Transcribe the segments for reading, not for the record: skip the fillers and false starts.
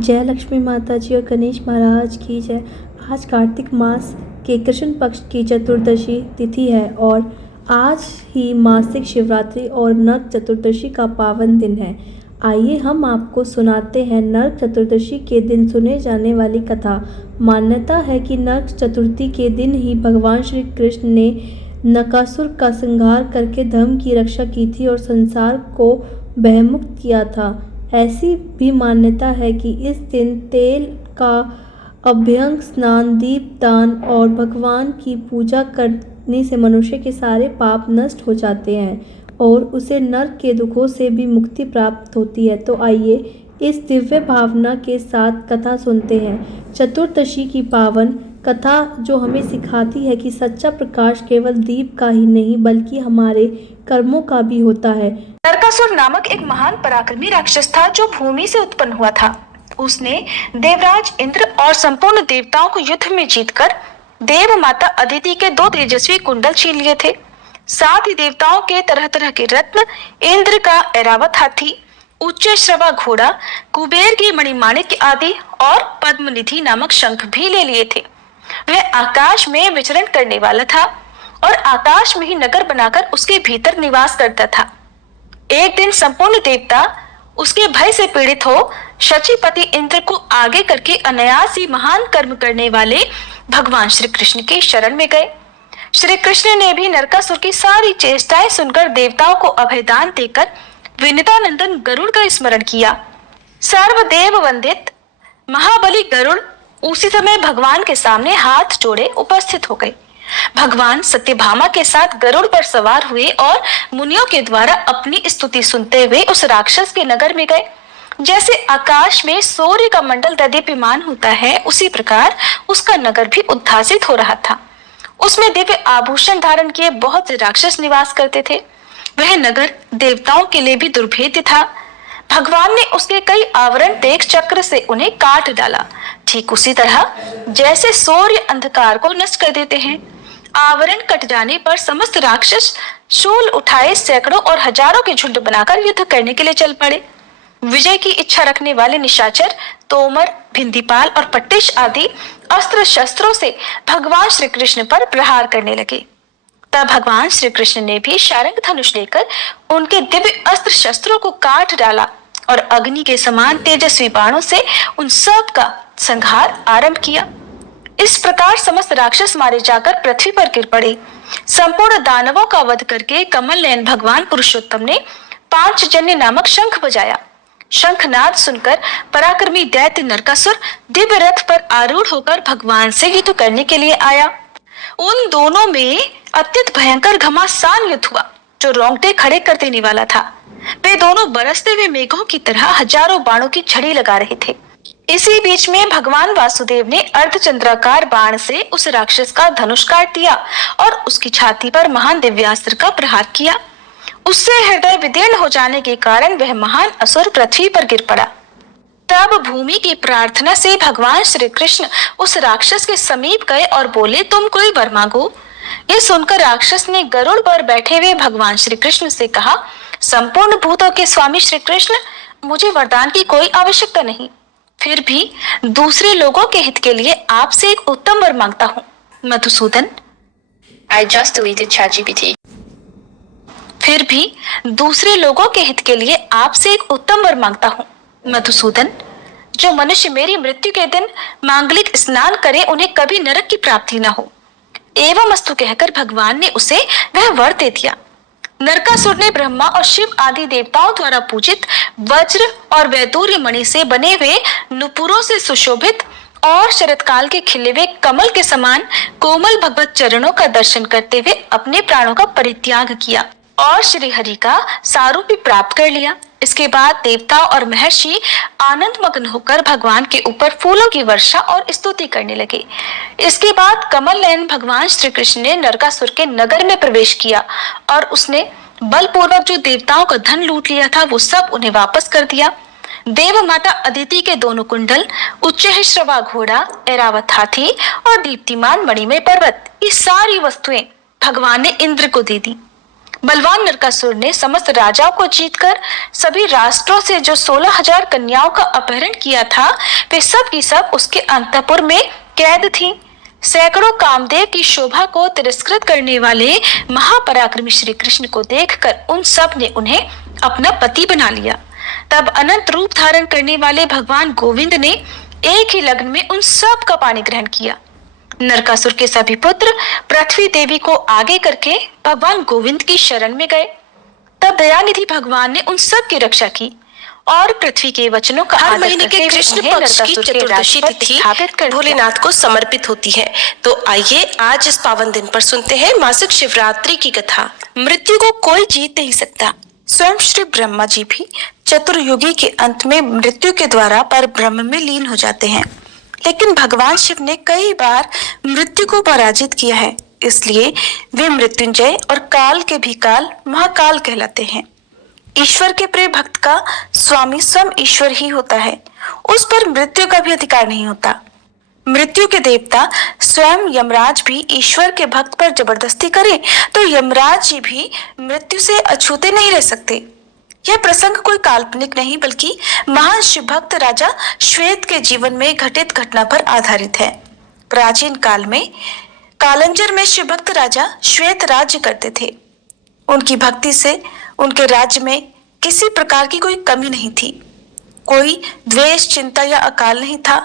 जय लक्ष्मी माता जी और गणेश महाराज की जय। आज कार्तिक मास के कृष्ण पक्ष की चतुर्दशी तिथि है और आज ही मासिक शिवरात्रि और नरक चतुर्दशी का पावन दिन है। आइए हम आपको सुनाते हैं नरक चतुर्दशी के दिन सुने जाने वाली कथा। मान्यता है कि नरक चतुर्थी के दिन ही भगवान श्री कृष्ण ने नरकासुर का संहार करके धर्म की रक्षा की थी और संसार को भयमुक्त किया था। ऐसी भी मान्यता है कि इस दिन तेल का अभ्यंग स्नान, दीपदान और भगवान की पूजा करने से मनुष्य के सारे पाप नष्ट हो जाते हैं और उसे नरक के दुखों से भी मुक्ति प्राप्त होती है। तो आइए इस दिव्य भावना के साथ कथा सुनते हैं। चतुर्दशी की पावन कथा जो हमें सिखाती है कि सच्चा प्रकाश केवल दीप का ही नहीं बल्कि हमारे कर्मों का भी होता है। नरकासुर नामक एक महान पराक्रमी राक्षस था जो भूमि से उत्पन्न हुआ था। उसने देवराज इंद्र और संपूर्ण देवताओं को युद्ध में जीतकर देव माता अदिति के 2 तेजस्वी कुंडल छीन लिए थे। साथ ही देवताओं के तरह तरह के रत्न, इंद्र का ऐरावत हाथी, उच्च श्रवा घोड़ा, कुबेर की मणिमाणिक्य आदि और पद्मनिधि नामक शंख भी ले लिए थे। वह आकाश में विचरण करने वाला था और आकाश में ही नगर बनाकर उसके भीतर निवास करता था। एक दिन संपूर्ण देवता उसके भय से पीड़ित हो शचीपति इंद्र को आगे करके अनायास ही महान कर्म करने वाले भगवान श्री कृष्ण की शरण में गए। श्री कृष्ण ने भी नरकासुर की सारी चेष्टाएं सुनकर देवताओं को अभयदान देकर विनीतानंदन गरुड़ का स्मरण किया। सर्वदेव वंदित महाबली गरुड़ उसी समय भगवान के सामने हाथ जोड़े उपस्थित हो गए। भगवान सत्यभामा के साथ गरुड़ पर सवार हुए और मुनियों के द्वारा अपनी स्तुति सुनते हुए उस राक्षस के नगर में गए। जैसे आकाश में सूर्य का मंडल दीप्यमान होता है, उसी प्रकार उसका नगर भी उद्भासित हो रहा था। उसमें दिव्य आभूषण धारण किए बहुत से राक्षस निवास करते थे। वह नगर देवताओं के लिए भी दुर्भेद्य था। भगवान ने उसके कई आवरण देख चक्र से उन्हें काट डाला। ठीक उसी तरह जैसे सूर्य अंधकार को नष्ट कर देते हैं, आवरण कट जाने पर समस्त राक्षस शूल उठाए सैकड़ों और हजारों के झुंड बनाकर युद्ध करने के लिए चल पड़े। विजय की इच्छा रखने वाले निशाचर, तोमर, भिंदीपाल और पट्टिश आदि अस्त्र शस्त्रों से भगवान श्री कृष्ण पर प्रहार करने लगे। तब भगवान श्री कृष्ण ने भी शारंग धनुष लेकर उनके दिव्य अस्त्र शस्त्रों को काट डाला और अग्नि के समान तेजस्वी बाणों से उन सब का संहार आरंभ किया। इस प्रकार समस्त राक्षस मारे जाकर पृथ्वी पर गिर पड़े। संपूर्ण दानवों का वध करके कमल नयन भगवान पुरुषोत्तम ने पांचजन्य नामक शंख बजाया। शंखनाद सुनकर पराक्रमी दैत्य नरकासुर दिव्य रथ पर आरूढ़ होकर भगवान से युद्ध करने के लिए आया। उन दोनों में अत्यंत भयंकर घमासान युद्ध हुआ जो रोंगटे खड़े कर देने वाला था। वे दोनों बरसते हुए मेघों की तरह हजारों बाणों की झड़ी लगा रहे थे। इसी बीच में भगवान वासुदेव ने अर्धचंद्राकार बाण से उस राक्षस का धनुष काट दिया और उसकी छाती पर महान दिव्यास्त्र का प्रहार किया। उससे हृदय विदीर्ण हो जाने के कारण वह महान असुर पृथ्वी पर गिर पड़ा। तब भूमि की प्रार्थना से भगवान श्री कृष्ण उस राक्षस के समीप गए और बोले, तुम कोई वर मांगो। ये सुनकर राक्षस ने गरुड़ पर बैठे हुए भगवान श्री कृष्ण से कहा, संपूर्ण भूतों के स्वामी श्री कृष्ण, मुझे वरदान की कोई आवश्यकता नहीं, फिर भी दूसरे लोगों के हित के लिए आपसे एक उत्तम वर मांगता हूँ। Madhusudan, I just deleted ChatGPT. फिर भी दूसरे लोगों के हित के लिए आपसे एक उत्तम वर मांगता हूँ। मधुसूदन, जो मनुष्य मेरी मृत्यु के दिन मांगलिक स्नान करे उन्हें कभी नरक की प्राप्ति न हो। एवं अस्तु कहकर भगवान ने उसे वह वर दे दिया। नरकासुर ने ब्रह्मा और शिव आदि देवताओं द्वारा पूजित वज्र और वैदूर्य मणि से बने हुए नुपुरों से सुशोभित और शरतकाल के खिले हुए कमल के समान कोमल भगवत चरणों का दर्शन करते हुए अपने प्राणों का परित्याग किया और श्री हरि का सारूप भी प्राप्त कर लिया। इसके बाद देवता और महर्षि आनंद मग्न होकर भगवान के ऊपर फूलों की वर्षा और स्तुति करने लगे। इसके बाद कमल नयन भगवान श्री कृष्ण ने नरकासुर के नगर में प्रवेश किया और उसने बलपूर्वक जो देवताओं का धन लूट लिया था वो सब उन्हें वापस कर दिया। देव माता अदिति के दोनों कुंडल, उच्च श्रवा घोड़ा, ऐरावत हाथी और दीप्तिमान मणिमय पर्वत, ये सारी वस्तुएं भगवान ने इंद्र को दे दी। बलवान नरकासुर ने समस्त राजाओं को जीतकर सभी राष्ट्रों से जो 16,000 कन्याओं का अपहरण किया था, वे सब की सब उसके अंतःपुर में कैद थीं। सैकड़ों कामदेव की शोभा को तिरस्कृत करने वाले महापराक्रमी श्री कृष्ण को देखकर उन सब ने उन्हें अपना पति बना लिया। तब अनंत रूप धारण करने वाले भगवान गोविंद ने एक ही लग्न में उन सब का पानी ग्रहण किया। नरकासुर के सभी पुत्र पृथ्वी देवी को आगे करके भगवान गोविंद की शरण में गए। तब दयानिधि भगवान ने उन सब की रक्षा की और पृथ्वी के वचनों का हर आदर महीने करते के हुए कृष्ण उन्हें पक्ष की नरकासुर के चतुर्दशी राज्य पर तिथि स्थापित कर दिया। भोलेनाथ को समर्पित होती है। तो आइए आज इस पावन दिन पर सुनते हैं मासिक शिवरात्रि की कथा। मृत्यु को कोई जीत नहीं सकता। स्वयं श्री ब्रह्मा जी भी चतुर्युगी के अंत में मृत्यु के द्वारा पर ब्रह्म में लीन हो जाते हैं, लेकिन भगवान शिव ने कई बार मृत्यु को पराजित किया है, इसलिए वे मृत्युंजय और काल के भी काल महाकाल कहलाते हैं। ईश्वर के प्रिय भक्त का स्वामी स्वयं ईश्वर ही होता है, उस पर मृत्यु का भी अधिकार नहीं होता। मृत्यु के देवता स्वयं यमराज भी ईश्वर के भक्त पर जबरदस्ती करें तो यमराज जी भी मृत्यु से अछूते नहीं रह सकते। यह प्रसंग कोई काल्पनिक नहीं बल्कि महान शिव भक्त राजा श्वेत के जीवन में घटित घटना पर आधारित है। प्राचीन काल में कालंजर में शिव भक्त राजा श्वेत राज्य करते थे। उनकी भक्ति से उनके राज्य में किसी प्रकार की कोई कमी नहीं थी, कोई द्वेष, चिंता या अकाल नहीं था।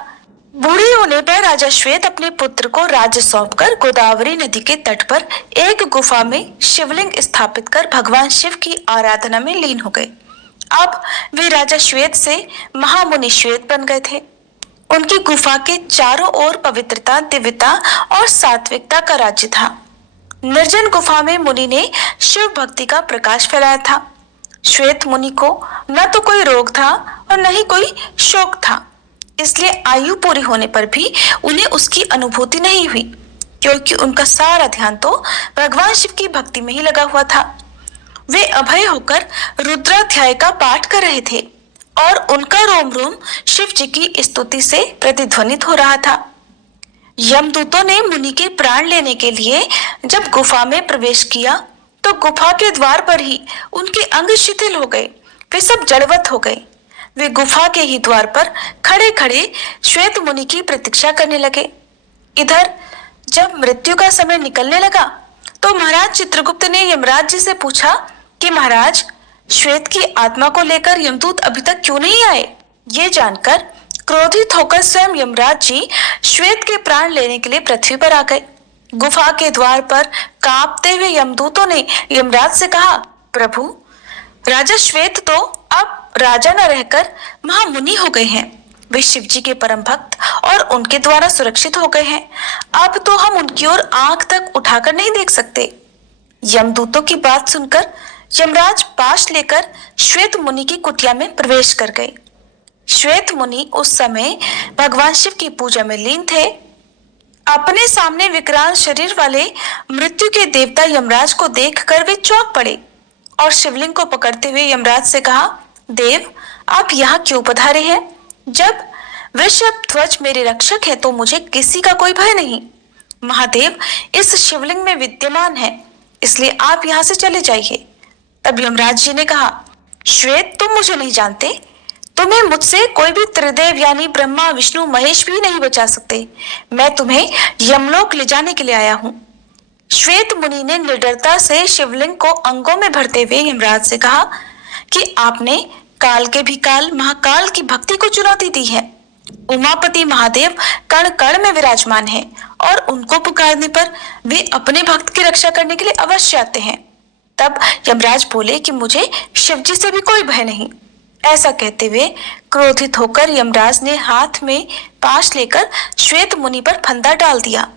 बूढ़े होने पर राजा श्वेत अपने पुत्र को राज्य सौंपकर गोदावरी नदी के तट पर एक गुफा में शिवलिंग स्थापित कर भगवान शिव की आराधना में लीन हो गए। अब वे राजा श्वेत से महामुनि श्वेत बन गए थे। उनकी गुफा के चारों ओर पवित्रता, दिव्यता और सात्विकता का राज्य था। निर्जन गुफा में मुनि ने शिव भक्ति का प्रकाश फैलाया था। श्वेत मुनि को न तो कोई रोग था और न ही कोई शोक था, इसलिए आयु पूरी होने पर भी उन्हें उसकी अनुभूति नहीं हुई, क्योंकि उनका सारा ध्यान तो भगवान शिव की भक्ति में ही लगा हुआ था। वे अभय होकर रुद्राध्याय का पाठ कर रहे थे और उनका रोम रोम शिव जी की स्तुति से प्रतिध्वनित हो रहा था। यमदूतों ने मुनि के प्राण लेने के लिए जब गुफा में प्रवेश किया तो गुफा के द्वार पर ही उनके अंग शिथिल हो गए, वे सब जड़वत हो गए। वे गुफा के ही द्वार पर खड़े खड़े श्वेत मुनि की प्रतीक्षा करने लगे। इधर जब मृत्यु का समय निकलने लगा तो महाराज चित्रगुप्त ने यमराज जी से पूछा कि महाराज, श्वेत की आत्मा को लेकर यमदूत अभी तक क्यों नहीं आए? ये जानकर क्रोधित होकर स्वयं यमराज जी श्वेत के प्राण लेने के लिए पृथ्वी पर आ गए। गुफा के द्वार पर कांपते हुए यमदूतों ने यमराज से कहा, प्रभु, राजा श्वेत तो अब राजा न रहकर महामुनि हो गए हैं। वे शिव जी के परम भक्त और उनके द्वारा सुरक्षित हो गए हैं। अब तो हम उनकी ओर आंख तक उठाकर नहीं देख सकते। यमदूतों की बात सुनकर यमराज पाश लेकर श्वेत मुनि की कुटिया में प्रवेश कर गए। श्वेत मुनि उस समय भगवान शिव की पूजा में लीन थे। अपने सामने विकराल शरीर वाले मृत्यु के देवता यमराज को देखकर वे चौंक पड़े और शिवलिंग को पकड़ते हुए यमराज से कहा, देव, आप यहाँ क्यों पधारे हैं? जब वृषभ ध्वज मेरे रक्षक है तो मुझे किसी का कोई भय नहीं। महादेव इस शिवलिंग में विद्यमान है, इसलिए आप यहाँ से चले जाइए। तब यमराज जी ने कहा, श्वेत, तुम मुझे नहीं जानते, तुम्हें मुझसे कोई भी त्रिदेव यानी ब्रह्मा, विष्णु, महेश भी नहीं बचा सकते। मैं तुम्हें यमलोक ले जाने के लिए आया हूँ। श्वेत मुनि ने निडरता से शिवलिंग को अंगों में भरते हुए यमराज से कहा कि आपने काल के भी काल महाकाल की भक्ति को चुनौती दी है। उमापति महादेव कण कण में विराजमान है और उनको पुकारने पर वे अपने भक्त की रक्षा करने के लिए अवश्य आते हैं। तब यमराज बोले कि मुझे शिवजी से भी कोई भय नहीं। ऐसा कहते हुए क्रोधित होकर यमराज ने हाथ में पाश लेकर श्वेत मुनि पर फंदा डाल दिया।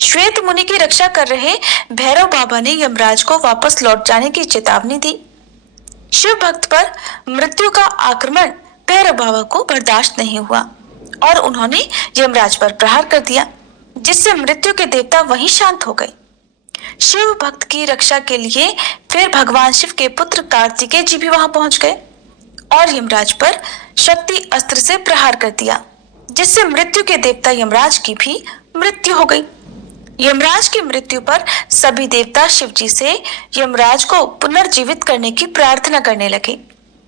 श्वेत मुनि की रक्षा कर रहे भैरव बाबा ने यमराज को वापस लौट जाने की चेतावनी दी। शिव भक्त पर मृत्यु का आक्रमण भैरव बाबा को बर्दाश्त नहीं हुआ और उन्होंने यमराज पर प्रहार कर दिया, जिससे मृत्यु के देवता वहीं शांत हो गए। शिव भक्त की रक्षा के लिए फिर भगवान शिव के पुत्र कार्तिकेय जी भी वहां पहुंच गए और यमराज पर शक्ति अस्त्र से प्रहार कर दिया, जिससे मृत्यु के देवता यमराज की भी मृत्यु हो गई। यमराज की मृत्यु पर सभी देवता शिव जी से यमराज को पुनर्जीवित करने की प्रार्थना करने लगे।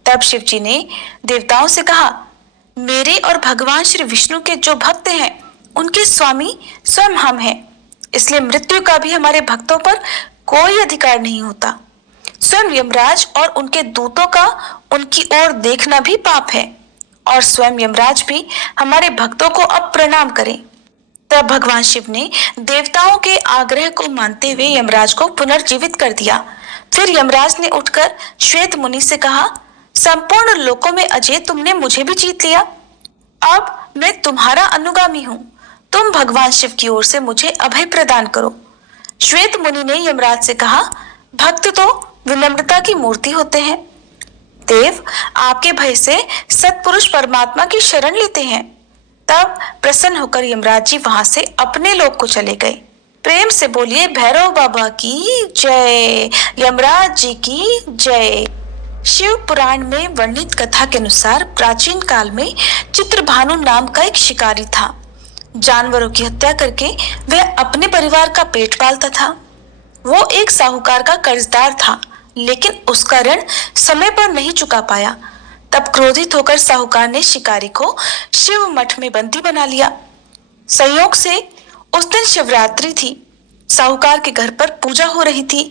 तब शिव जी ने देवताओं से कहा, मेरे और भगवान श्री विष्णु के जो भक्त हैं उनके स्वामी स्वयं हम हैं, इसलिए मृत्यु का भी हमारे भक्तों पर कोई अधिकार नहीं होता। स्वयं यमराज और उनके दूतों का उनकी ओर देखना भी पाप है, और स्वयं यमराज भी हमारे भक्तों को अब प्रणाम करें। तब भगवान शिव ने देवताओं के आग्रह को मानते हुए यमराज को पुनर्जीवित कर दिया। फिर यमराज ने उठकर श्वेत मुनि से कहा, संपूर्ण लोकों में अजय तुमने मुझे भी जीत लिया, अब मैं तुम्हारा अनुगामी हूँ, तुम भगवान शिव की ओर से मुझे अभय प्रदान करो। श्वेत मुनि ने यमराज से कहा, भक्त तो विनम्रता की मूर्ति होते हैं, देव आपके भय से सत्पुरुष परमात्मा की शरण लेते हैं। तब प्रसन्न होकर यमराज जी वहां से अपने लोक को चले गए। प्रेम से बोलिए भैरव बाबा की जय, यमराज जी की जय। शिव पुराण में वर्णित कथा के अनुसार प्राचीन काल में चित्रभानु नाम का एक शिकारी था। जानवरों की हत्या करके वह अपने परिवार का पेट पालता था। वो एक साहूकार का कर्जदार था, लेकिन उसका ऋण समय पर नहीं चुका पाया। तब क्रोधित होकर साहूकार ने शिकारी को शिव मठ में बंदी बना लिया। संयोग से उस दिन शिवरात्रि थी। साहूकार के घर पर पूजा हो रही थी।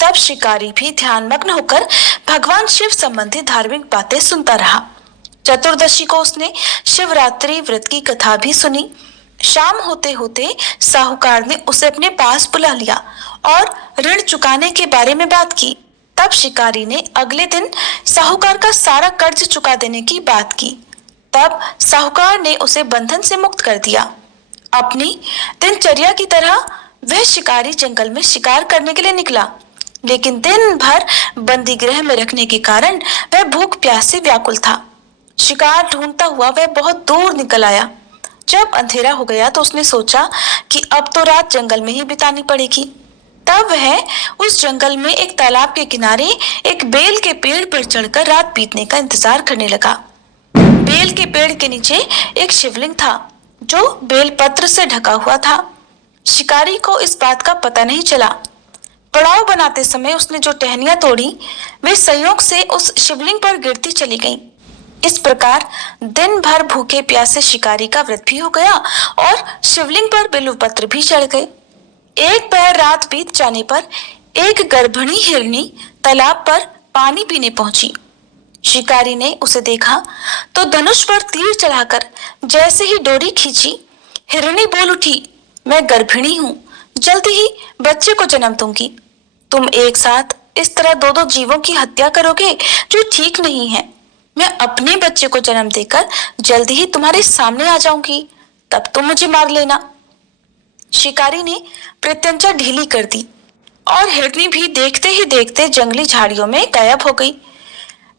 तब शिकारी भी ध्यानमग्न होकर भगवान शिव संबंधी धार्मिक बातें सुनता रहा। चतुर्दशी को उसने शिवरात्रि व्रत की कथा भी सुनी। शाम होते होते साहूकार ने उसे अपने पास बुला लिया और ऋण चुकाने के बारे में बात की। तब शिकारी ने अगले दिन साहूकार का सारा कर्ज चुका देने की बात की। तब साहूकार ने उसे बंधन से मुक्त कर दिया। अपनी दिनचर्या की तरह वह शिकारी जंगल में शिकार करने के लिए निकला, लेकिन दिन भर बंदी गृह में रखने के कारण वह भूख प्यास से व्याकुल था। शिकार ढूंढता हुआ वह बहुत दूर निकल आया। जब अंधेरा हो गया तो उसने सोचा कि अब तो रात जंगल में ही बितानी पड़ेगी। तब वह उस जंगल में एक तालाब के किनारे एक बेल के पेड़ पर चढ़कर रात बीतने का इंतजार करने लगा। बेल के पेड़ के नीचे एक शिवलिंग था जो बेलपत्र से ढका हुआ था। शिकारी को इस बात का पता नहीं चला। पड़ाव बनाते समय उसने जो टहनियां तोड़ी वे संयोग से उस शिवलिंग पर गिरती चली गईं। इस प्रकार दिन भर भूखे प्यासे शिकारी का व्रत भी हो गया और शिवलिंग पर बेलपत्र भी चढ़ गए। एक पहर रात बीत जाने पर एक गर्भिणी हिरनी तालाब पर पानी पीने पहुंची। शिकारी ने उसे देखा तो धनुष पर तीर चढ़ाकर जैसे ही डोरी खींची, हिरनी बोल उठी, मैं गर्भिणी हूँ, जल्दी ही बच्चे को जन्म दूंगी। तुम एक साथ इस तरह दो दो जीवों की हत्या करोगे जो ठीक नहीं है। मैं अपने बच्चे को जन्म देकर जल्दी ही तुम्हारे सामने आ जाऊंगी, तब तुम मुझे मार लेना। शिकारी ने प्रत्यंचा ढीली कर दी और हिरनी भी देखते ही देखते जंगली झाड़ियों में गायब हो गई।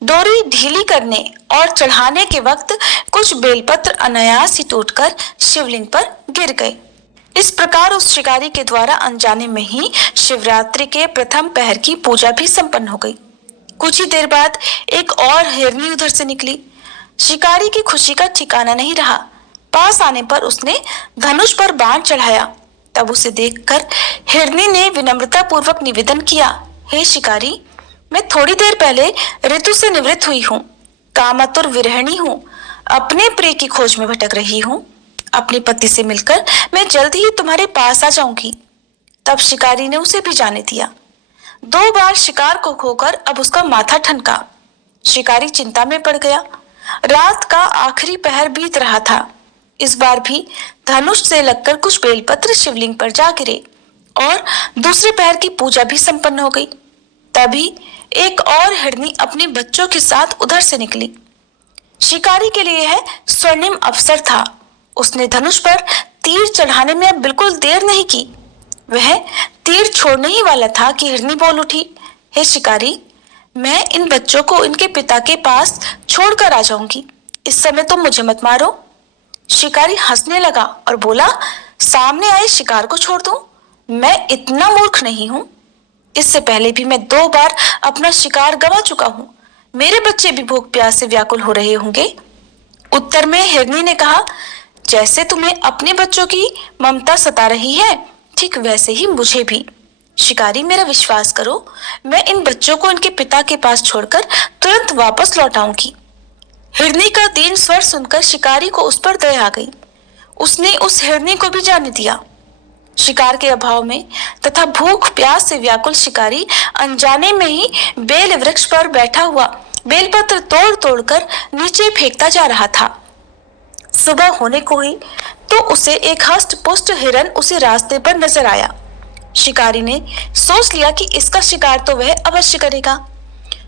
डोरी ढीली करने और चढ़ाने के वक्त कुछ बेलपत्र अनायास ही टूटकर शिवलिंग पर गिर गए। इस प्रकार उस शिकारी के द्वारा अनजाने में ही शिवरात्रि के प्रथम पहर की पूजा भी संपन्न हो गई। कुछ ही देर बाद एक और हिरनी उधर से निकली। शिकारी की खुशी का ठिकाना नहीं रहा। पास आने पर उसने धनुष पर बाण चढ़ाया। तब उसे देखकर हिरनी ने विनम्रता पूर्वक निवेदन किया, हे शिकारी, मैं थोड़ी देर पहले ऋतु से निवृत्त हुई हूँ, कामातुर विरहिणी हूँ, अपने प्रिय की खोज में भटक रही हूँ। अपने पति से मिलकर मैं जल्दी ही तुम्हारे पास आ जाऊंगी। तब शिकारी ने उसे भी जाने दिया। 2 बार शिकार को खोकर अब उसका माथा ठनका। शिकारी चिंता में पड़ गया। रात का आखिरी पहर बीत रहा था। इस बार भी धनुष से लगकर कुछ बेलपत्र शिवलिंग पर जा गिरे और दूसरे पहर की पूजा भी संपन्न हो गई। तभी एक और हिरनी अपने बच्चों के साथ उधर से निकली। शिकारी के लिए यह स्वर्णिम अवसर था। उसने धनुष पर तीर चढ़ाने में अब बिल्कुल देर नहीं की। वह तीर छोड़ने ही वाला था कि हिरनी बोल उठी, हे शिकारी, मैं इन बच्चों को इनके पिता के पास छोड़कर आ जाऊंगी, इस समय तुम मुझे मत मारो। शिकारी हंसने लगा और बोला, सामने आए शिकार को छोड़ दूं? मैं इतना मूर्ख नहीं हूं। इससे पहले भी मैं 2 बार अपना शिकार गंवा चुका हूं। मेरे बच्चे भी भूख प्यास से व्याकुल हो रहे होंगे। उत्तर में हिरनी ने कहा, जैसे तुम्हें अपने बच्चों की ममता सता रही है, ठीक वैसे ही मुझे भी। शिकारी, मेरा विश्वास करो, मैं इन बच्चों को इनके पिता के पास छोड़कर तुरंत वापस लौट आऊंगी। हिरनी का दीन स्वर सुनकर शिकारी को उस पर दया आ गई। उसने उस हिरनी को भी जाने दिया। शिकार के अभाव में तथा भूख प्यास से व्याकुल शिकारी अनजाने में ही बेल वृक्ष पर बैठा हुआ बेलपत्र तोड़ तोड़कर नीचे फेंकता जा रहा था। सुबह होने को ही तो उसे एक हष्ट पुष्ट हिरन उसी रास्ते पर नजर आया। शिकारी ने सोच लिया कि इसका शिकार तो वह अवश्य करेगा।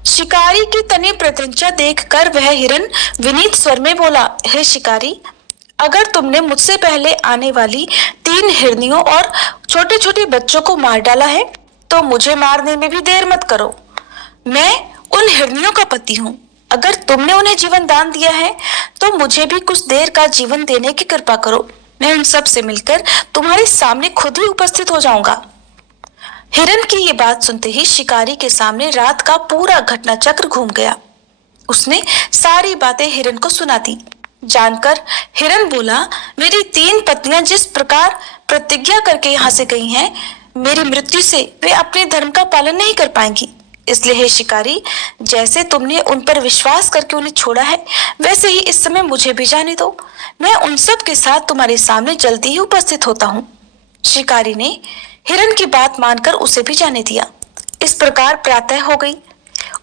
शिकारी की तनी प्रत्यंचा देखकर वह हिरन विनीत स्वर में बोला, हे शिकारी, अगर तुमने मुझसे पहले आने वाली 3 हिरनियों और छोटे छोटे बच्चों को मार डाला है तो मुझे मारने में भी देर मत करो। मैं उन हिरनियों का पति हूँ। अगर तुमने उन्हें जीवन दान दिया है तो मुझे भी कुछ देर का जीवन देने की कृपा करो। मैं उन सब से मिलकर तुम्हारे सामने खुद ही उपस्थित हो जाऊंगा। हिरन की ये बात सुनते ही शिकारी के सामने रात का पूरा घटना चक्र घूम गया। उसने सारी बातें हिरन को सुना दी। जानकर हिरन बोला, मेरी 3 पत्नियां जिस प्रकार प्रतिज्ञा करके यहाँ से गई हैं, मेरी मृत्यु से वे अपने धर्म का पालन नहीं कर पाएंगी। इसलिए हे शिकारी, जैसे तुमने उन पर विश्वास करके उन्हें छोड़ा है, वैसे ही इस समय मुझे भी जाने दो। मैं उन सब के साथ तुम्हारे सामने जल्दी ही उपस्थित होता हूँ। शिकारी ने हिरन की बात मानकर उसे भी जाने दिया। इस प्रकार प्रातः हो गई।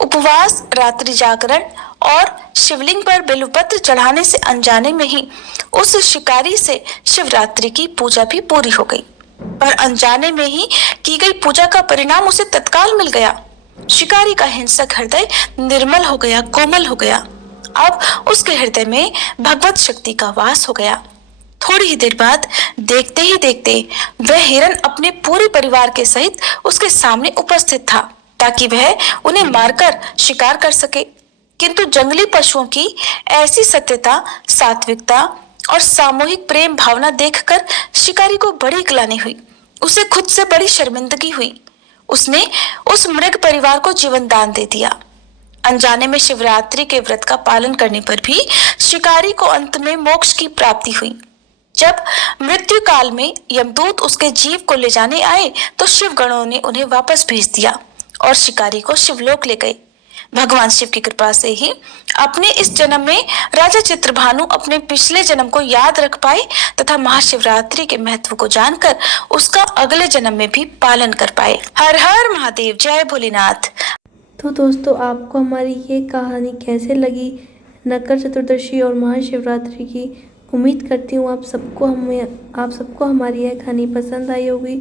उपवास, रात्रि जागरण और शिवलिंग पर बेलपत्र चढ़ाने से अनजाने में ही उस शिकारी से शिवरात्रि की पूजा भी पूरी हो गई। पर अनजाने में ही की गई पूजा का परिणाम उसे तत्काल मिल गया। शिकारी का हिंसक हृदय निर्मल हो गया, कोमल हो गया। अब उसके हृदय में भगवत शक्ति का वास हो गया। थोड़ी ही देर बाद देखते ही देखते वह हिरन अपने पूरे परिवार के सहित उसके सामने उपस्थित था ताकि वह उन्हें मारकर शिकार कर सके। किंतु जंगली पशुओं की ऐसी सत्यता, सात्विकता और सामूहिक प्रेम भावना देखकर शिकारी को बड़ी ग्लानि हुई। उसे खुद से बड़ी शर्मिंदगी हुई। उसने उस मृग परिवार को जीवन दान दे दिया। अनजाने में शिवरात्रि के व्रत का पालन करने पर भी शिकारी को अंत में मोक्ष की प्राप्ति हुई। जब मृत्यु काल में यमदूत उसके जीव को ले जाने आए तो शिव गणों ने उन्हें वापस भेज दिया और शिकारी को शिवलोक ले गए। भगवान शिव की कृपा से ही अपने इस जन्म में राजा चित्रभानु अपने पिछले जन्म को याद रख पाए तथा महाशिवरात्रि के महत्व को जानकर उसका अगले जन्म में भी पालन कर पाए। हर हर महादेव, जय भोलेनाथ। तो दोस्तों, आपको हमारी ये कहानी कैसे लगी, नकर चतुर्दशी और महाशिवरात्रि की? उम्मीद करती हूँ आप सबको हमारी यह कहानी पसंद आई होगी।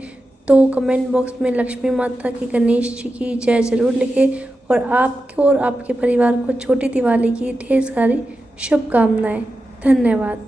तो कमेंट बॉक्स में लक्ष्मी माता की, गणेश जी की जय जरूर लिखें और आपको और आपके परिवार को छोटी दिवाली की ढेर सारी शुभकामनाएं। धन्यवाद।